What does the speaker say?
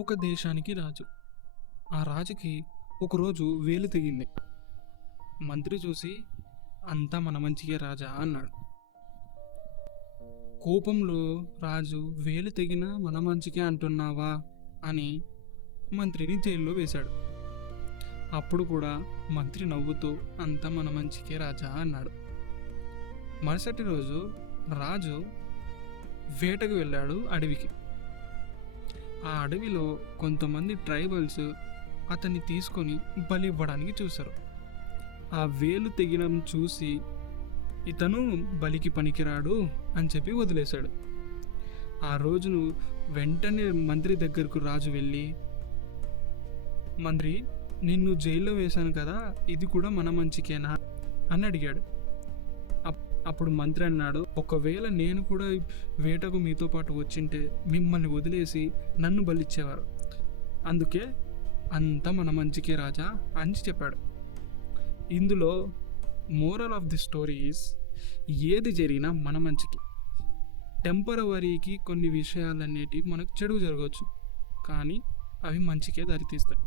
ఒక దేశానికి రాజు. ఆ రాజుకి ఒకరోజు వేలు తెగింది. మంత్రి చూసి, అంతా మన మంచిగే రాజా అన్నాడు. కోపంలో రాజు, వేలు తెగినా మన మంచికే అంటున్నావా అని మంత్రిని జైల్లో వేశాడు. అప్పుడు కూడా మంత్రి నవ్వుతూ, అంతా మన మంచికే రాజా అన్నాడు. మరుసటి రోజు రాజు వేటకు వెళ్ళాడు అడవికి. ఆ అడవిలో కొంతమంది ట్రైబల్స్ అతన్ని తీసుకొని బలి ఇవ్వడానికి చూశారు. ఆ వేలు తెగినం చూసి, ఇతను బలికి పనికిరాడు అని చెప్పి వదిలేశాడు. ఆ రోజును వెంటనే మంత్రి దగ్గరకు రాజు వెళ్ళి, మంత్రి, నిన్ను జైల్లో వేశాను కదా, ఇది కూడా మన మంచికేనా అని అడిగాడు. అప్పుడు మంత్రి అన్నాడు, ఒకవేళ నేను కూడా వేటకు మీతో పాటు వచ్చింటే మిమ్మల్ని వదిలేసి నన్ను బలిచ్చేవారు. అందుకే అంతా మన మంచికే రాజా అని చెప్పాడు. ఇందులో moral of the story is, ఏది జరిగినా మన మంచికి. టెంపరవరీకి కొన్ని విషయాలన్నిటి మనకు చెడు జరగవచ్చు, కానీ అవి మంచికే దారితీస్తాయి.